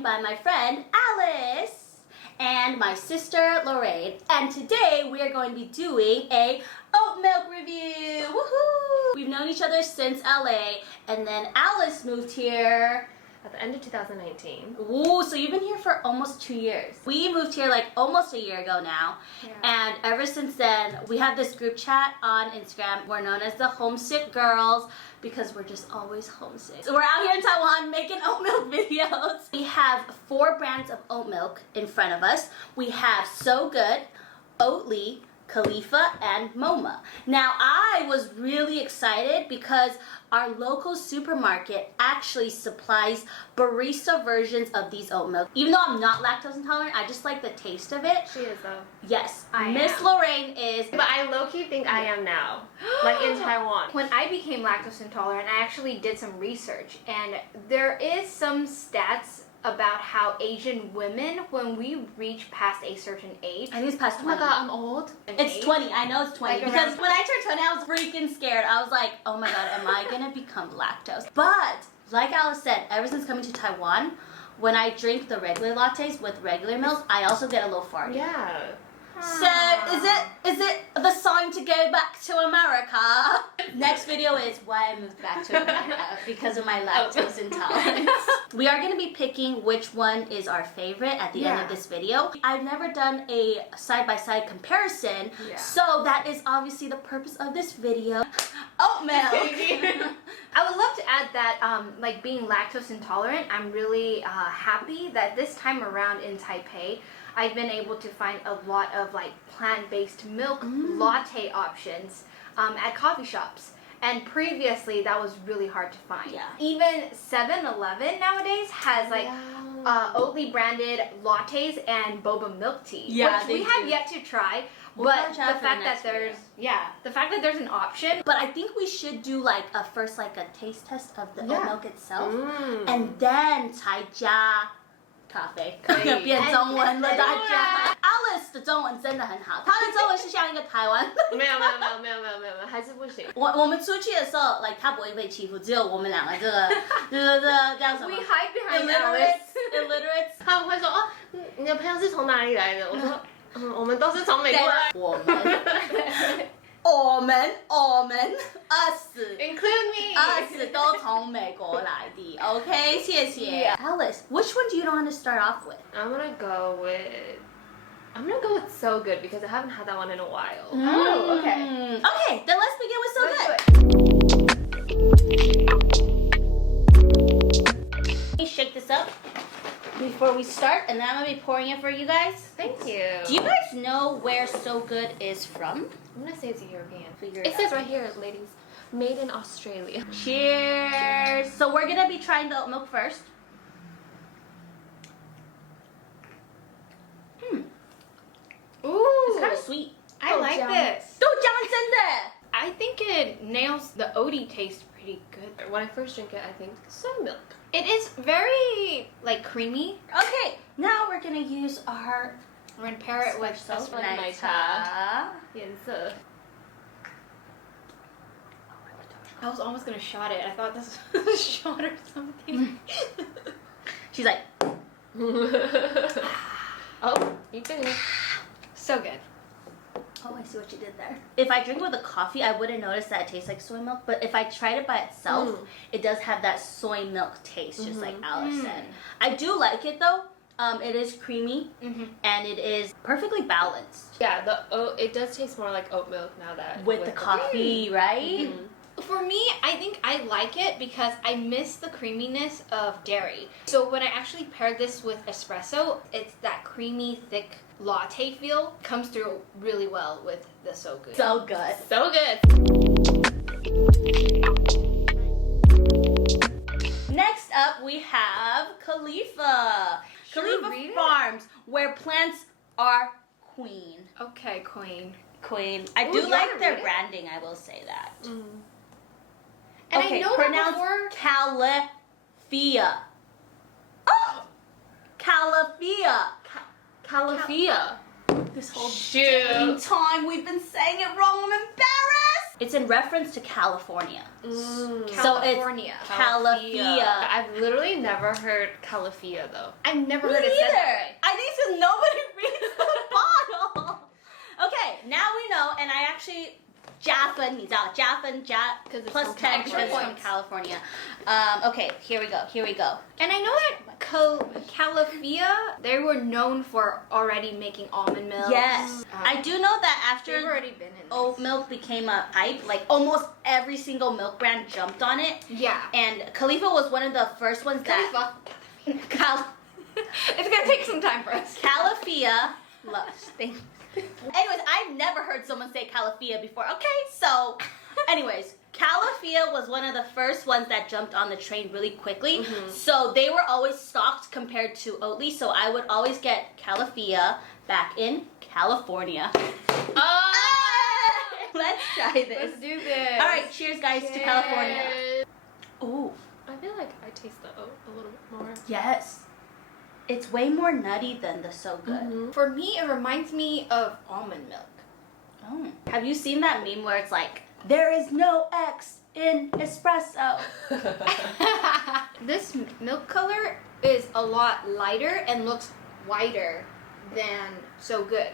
joined by my friend Alice and my sister Lorraine. And today we are going to be doing a oat milk review. Woohoo! We've known each other since LA, and then Alice moved here at the end of 2019. Ooh, so you've been here for almost 2 years. We moved here like almost a year ago now. Yeah. And ever since then, we have this group chat on Instagram. We're known as the Homesick Girls because we're just always homesick. So we're out here in Taiwan making oat milk videos. We have 4 brands of oat milk in front of us. We have So Good, Oatley, Calafia, and Moma. Now, I was really excited because our local supermarket actually supplies barista versions of these oat milk. Even though I'm not lactose intolerant, I just like the taste of it. She is though. Yes, Miss Lorraine is. But I low-key think I am now, like in Taiwan. When I became lactose intolerant, I actually did some research, and there is some stats about how Asian women, when we reach past a certain age, I think it's past 20. Oh my god, I'm old. It's 20. I know it's 20 like because when I turned 20, I was freaking scared. I was like, oh my god, am I gonna become lactose? But like Alice said, ever since coming to Taiwan, when I drink the regular lattes with regular milk, I also get a little farty. Yeah. So is it the sign to go back to America? Next video is why I moved back to America because of my lactose intolerance. We are going to be picking which one is our favorite at the end of this video. I've never done a side-by-side comparison, so that is obviously the purpose of this video. Oat milk! I would love to add that, like being lactose intolerant, I'm really happy that this time around in Taipei, I've been able to find a lot of like plant-based milk latte options at coffee shops. And previously that was really hard to find. Yeah. Even 7-Eleven nowadays has like Oatley branded lattes and boba milk tea, which we have yet to try. But the fact that there's the fact that there's an option. But I think we should do like a first like a taste test of the oat milk itself, and then 才加咖啡，变中文了大家。Alice 的中文真的很好，她的中文是像一个台湾。没有，还是不行。我们出去的时候 ，like 她不会被欺负，只有我们两个这个叫什么 We hide behind illiterates。他们会说哦，你的朋友是从哪里来的？我说，我们都是从美国来。我们 us include me us 都从美国来的 ，OK， 谢谢。Alice, which one do you want to start off with? I'm gonna go with So Good because I haven't had that one in a while. Oh, okay. Okay, then let's begin with So Good. Let me shake this up before we start, and then I'm gonna be pouring it for you guys. Thank you. Do you guys know where So Good is from? I'm gonna say it's European. It says right here, ladies, made in Australia. Cheers. So we're gonna be trying the oat milk first. Ooh, it's kind of sweet. I like this. 豆浆真的 I think it nails the oaty taste pretty good. When I first drink it, I think soy milk. It is very like creamy. Okay, now we're gonna use our. We're gonna pair it with soap奶茶颜色. I was almost gonna shot it. I thought this was a shot or something. She's like, oh, you finished. So good. Oh, I see what you did there. If I drink with a coffee, I wouldn't notice that it tastes like soy milk. But if I tried it by itself, it does have that soy milk taste, just like Alice said. I do like it though. It is creamy and it is perfectly balanced. Yeah, it does taste more like oat milk now that with the coffee, right? For me, I think I like it because I miss the creaminess of dairy. So when I actually pair this with espresso, it's that creamy, thick latte feel comes through really well with the So Good. So good. So good. Next up, we have Calafia. Calafia Farms, where plants are queen. Okay, queen. Queen. I do like their branding, I will say that. And okay, I know pronounced that Calafia. Oh! Calafia. Calafia. This whole time we've been saying it wrong. I'm embarrassed. It's in reference to California. Mm. So it's California. Calafia. I've literally never heard Calafia though. I've never Me heard it said either. that way. I think it's 'cause nobody reads the bottle. Okay, now we know, and I actually 加分, 你知道, 加分, 加 'Cause it's plus from 10 because it's from California. California. Okay, here we go. And I know that Calafia, they were known for already making almond milk. Yes. I do know that They've after already been in oat this. milk became a hype, like almost every single milk brand jumped on it. Yeah. And Califia was one of the first ones that... Califia. It's gonna take some time for us. Calafia. Anyways, I've never heard someone say Calafia before. Okay, so anyways, Calafia was one of the first ones that jumped on the train really quickly. So they were always stocked compared to Oatley. So I would always get Calafia back in California. Oh! Let's try this. Let's do this. All right, cheers, guys, to California. Ooh, I feel like I taste the oat a little bit more. yes. It's way more nutty than the So Good. For me, it reminds me of almond milk. Oh. Have you seen that meme where it's like, there is no X in espresso? This milk color is a lot lighter and looks whiter than So Good.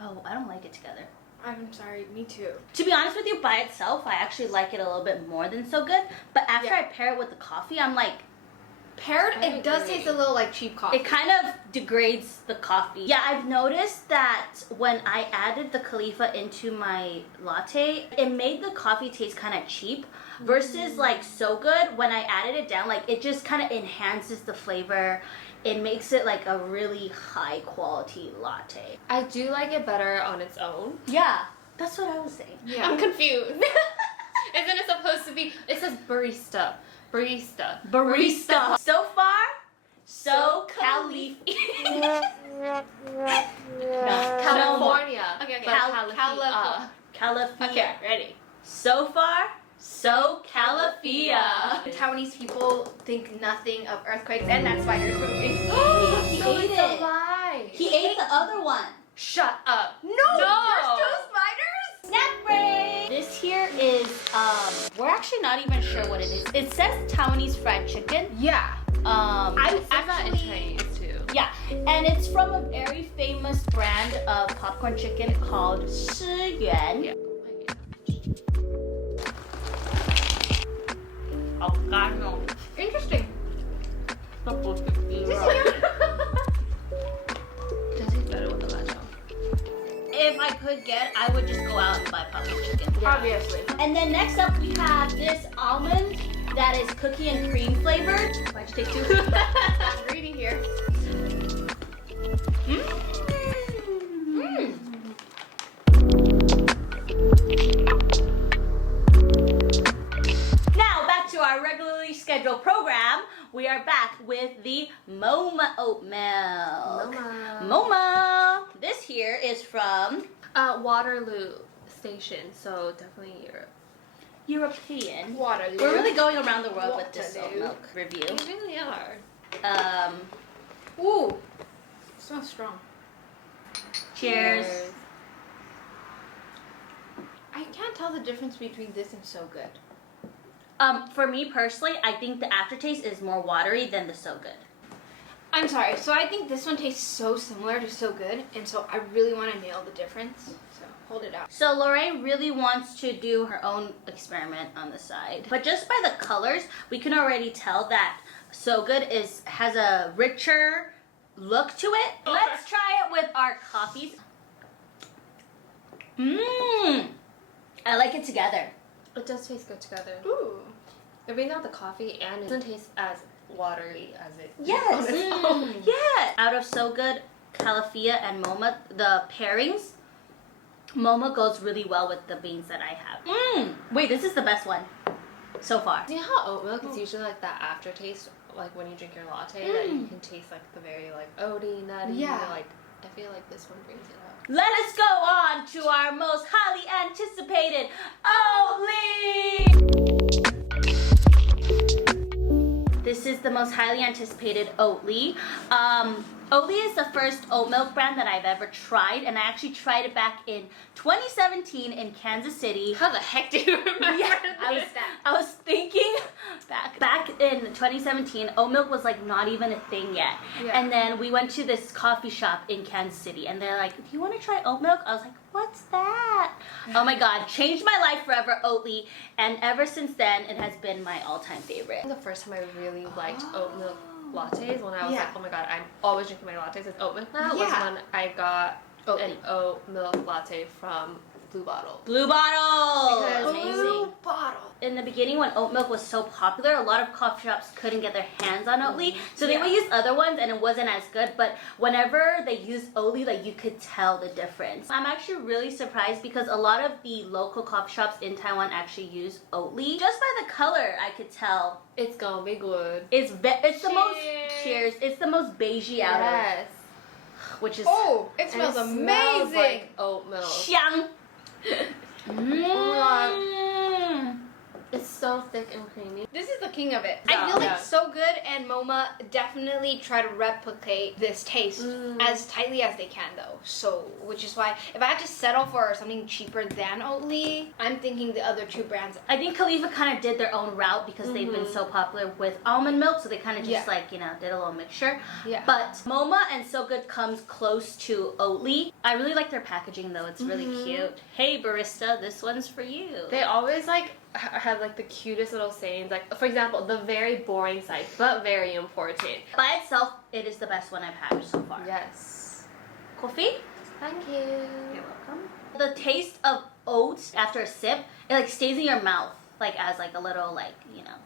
Oh, I don't like it together. I'm sorry, me too. To be honest with you, by itself, I actually like it a little bit more than So Good. But after Yeah. I pair it with the coffee, I'm like, Paired, I it does agree. taste a little like cheap coffee. it kind of degrades the coffee. Yeah, I've noticed that when I added the Califia into my latte, it made the coffee taste kind of cheap. Versus like So Good, when I added it down, like it just kind of enhances the flavor. It makes it like a really high quality latte. I do like it better on its own. Yeah, that's what I was saying. Yeah. I'm confused. Isn't it supposed to be? It says barista. Barista. So far, so Califia. California. Okay, But Calafia. Calafia. Okay, ready. So far, so Calafia. Taiwanese people think nothing of earthquakes, and that's why there's moving. He So ate it's a it. lie. He ate the other one. Shut up. No, No. there's two spiders. Snack break. This here is we're actually not even sure what it is. It says Taiwanese fried chicken. Yeah. I It says that in Chinese too. yeah, and it's from a very famous brand of popcorn chicken called Shi Yuan. Yeah. Interesting. Does it taste better with the latte? If I could get, I would just go out and buy popcorn chicken. Yeah. Obviously. And then next up we have this almond that is cookie and cream flavored. Why'd you take two? I'm reading here. Now back to our regularly scheduled program. We are back with the Moma oat milk. Moma. This here is from Waterloo Station, so definitely Europe. European. Waterloo. We're really going around the world with this oat Waterloo. milk review. We really are. Ooh. Smells strong. Cheers. I can't tell the difference between this and So Good. For me personally, I think the aftertaste is more watery than the So Good. I'm sorry. So I think this one tastes so similar to So Good, and so I really want to nail the difference. So hold it out. So Lorraine really wants to do her own experiment on the side. But just by the colors, we can already tell that So Good has a richer look to it. Let's try it with our coffees. I like it together. It does taste good together. Ooh. If we got the coffee and it doesn't taste as watery as it Yes. on its own. Yeah. Out of So Good, Calafia, and Moma, the pairings, Moma goes really well with the beans that I have. Wait, this is the best one so far. You know how oat milk is usually like that aftertaste, like when you drink your latte, that you can taste like the very like oaty, nutty. Yeah. Like I feel like this one brings it up. Let us go on to our most highly anticipated Oatley! This is the most highly anticipated Oatley. Oatley is the first oat milk brand that I've ever tried, and I actually tried it back in 2017 in Kansas City. How the heck do you remember this? I was thinking back in 2017, oat milk was like not even a thing yet. Yeah. And then we went to this coffee shop in Kansas City, and they're like, "Do you want to try oat milk?" I was like, "What's that?" Oh my god, changed my life forever, Oatley. And ever since then, it has been my all-time favorite. The first time I really liked oat milk lattes, when I was like, oh my god, I'm always drinking my lattes with oat milk now, was when I got an oat milk latte from Blue Bottle. Blue Bottle! Because Blue Bottle. In the beginning, when oat milk was so popular, a lot of coffee shops couldn't get their hands on Oatley, so they would use other ones, and it wasn't as good. But whenever they used Oatley, like, you could tell the difference. I'm actually really surprised because a lot of the local coffee shops in Taiwan actually use Oatley. Just by the color, I could tell It's gonna be good. it's the most cheers. It's the most beigey out of, which is It smells And it amazing. smells like oat milk. 香. It's so thick and creamy. This is the king of it. Yeah. I feel like Yeah. So Good and Moma definitely try to replicate this taste as tightly as they can, though. So, which is why if I had to settle for something cheaper than Oatley, I'm thinking the other two brands. I think Calafia kind of did their own route because they've been so popular with almond milk, so they kind of just like, you know, did a little mixture. Yeah. But Moma and So Good comes close to Oatley. I really like their packaging though, it's really cute. Hey barista, this one's for you. They always like have like the cutest little sayings, like for example, the very boring side, but very important. By itself, it is the best one I've had so far. Yes. Coffee? Thank you. You're welcome. The taste of oats after a sip, it like stays in your mouth, like as like a little like, you know.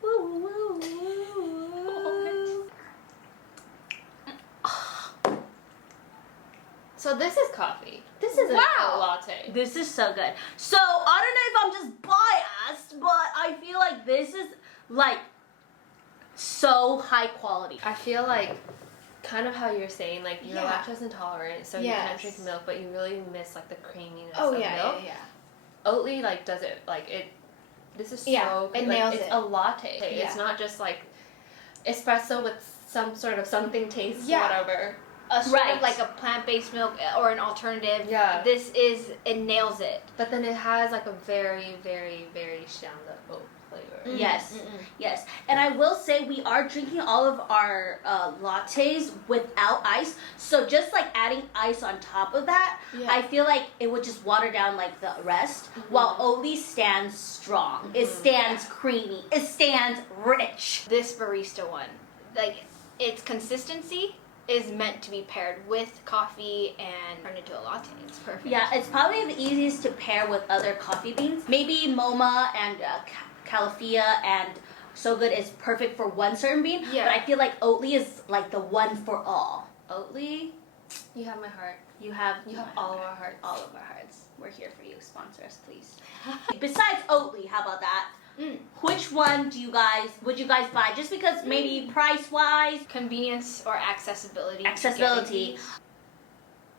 Woo, woo, woo. So this is coffee. This is a Wow. latte. This is so good. So I don't know if I'm just biased, but I feel like this is like so high quality. I feel like kind of how you're saying, like you're Yeah. lactose intolerant, so you can't drink milk, but you really miss like the creaminess Oh of yeah, milk. yeah. Oatley like does it like it. This is Yeah, so it good. nails It's it. a latte. Yeah. It's not just like espresso with some sort of something taste, whatever. A sort Right. of like a plant-based milk or an alternative. Yeah. It nails it. But then it has like a very, very, very strong oat flavor. Yes, yes. And I will say we are drinking all of our lattes without ice. So just like adding ice on top of that, I feel like it would just water down like the rest. While Oatley stands strong. It stands creamy. It stands rich. This barista one, like its consistency is meant to be paired with coffee and turned into a latte. It's perfect. Yeah, it's probably the easiest to pair with other coffee beans. Maybe Moma and Calafia and So Good is perfect for one certain bean. Yeah. But I feel like Oatley is like the one for all. Oatley, You have my heart. you have all of our hearts. All of our hearts. We're here for you. Sponsor us, please. Besides Oatley, how about that? Which one would you guys buy? Just because maybe price wise, Convenience or accessibility. accessibility,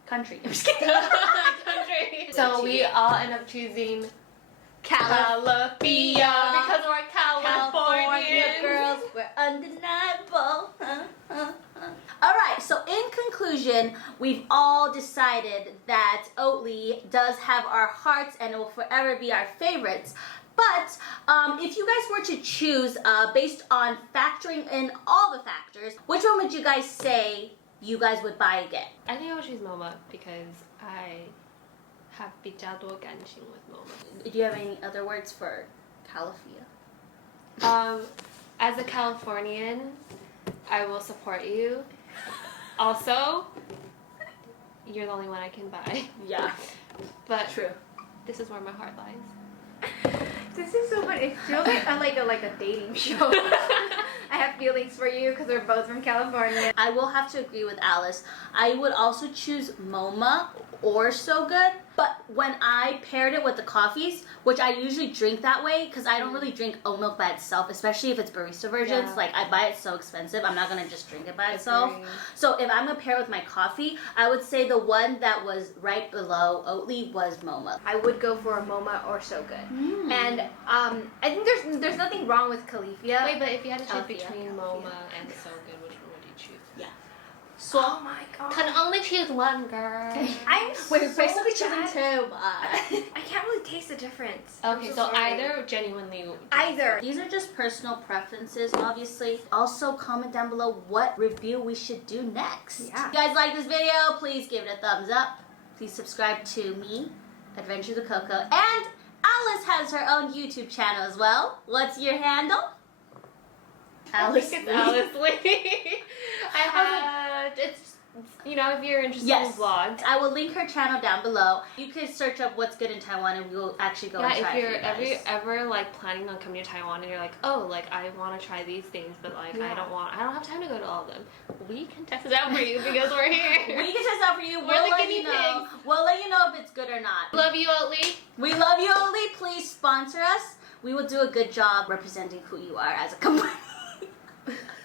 country. I'm just kidding. Country. So we all end up choosing Calafia because we're California Californians. girls, we're undeniable. All right, so in conclusion, we've all decided that Oatley does have our hearts and it will forever be our favorites. But if you guys were to choose based on factoring in all the factors, which one would you guys say you guys would buy again? I think I would choose Moma because I have 比较多感情 with Moma. Do you have any other words for Calafia? As a Californian, I will support you. Also, you're the only one I can buy. Yeah, But true. this is where my heart lies. This is so funny. It feels like a dating show. I have feelings for you because we're both from California. I will have to agree with Alice. I would also choose Moma or So Good. But when I paired it with the coffees, which I usually drink that way because I don't really drink oat milk by itself, especially if it's barista versions. Yeah. Like I buy it so expensive, I'm not gonna just drink it by itself. Agreed. So if I'm gonna pair it with my coffee, I would say the one that was right below Oatley was Moma. I would go for a Moma or So Good. And I think there's nothing wrong with Calafia. Wait, but if you had to choose Calafia. between Moma and So Good, which one would you choose? Yeah. So Oh my god. can only choose one, girl. I'm We're so basically choosing bad. 2. I can't really taste the difference. I'm Okay, so sorry. either genuinely. Either. These are just personal preferences, obviously. Also, comment down below what review we should do next. Yeah. If you guys like this video, please give it a thumbs up. Please subscribe to me, Adventures with CoCo, and Alice has her own YouTube channel as well. What's your handle? Alice It's Lee. Alice Lee. I had it's you know, if you're interested in vlogs. I will link her channel down below. You could search up what's good in Taiwan, and we'll actually go and try if it you're for you guys. ever like planning on coming to Taiwan and you're like, oh, like I want to try these things, but like I don't have time to go to all of them. We can test it out for you because we're here. We can test out for you. We're We'll the let guinea you know. We'll let you know if it's good or not. Love you, Oatley. We love you, Oatley. Please sponsor us. We will do a good job representing who you are as a company.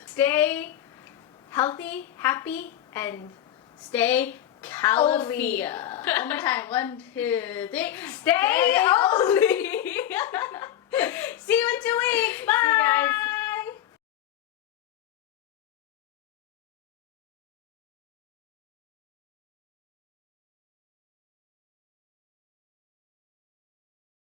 Stay healthy, happy, and Stay Calafia. One more time. 1, 2, 3. stay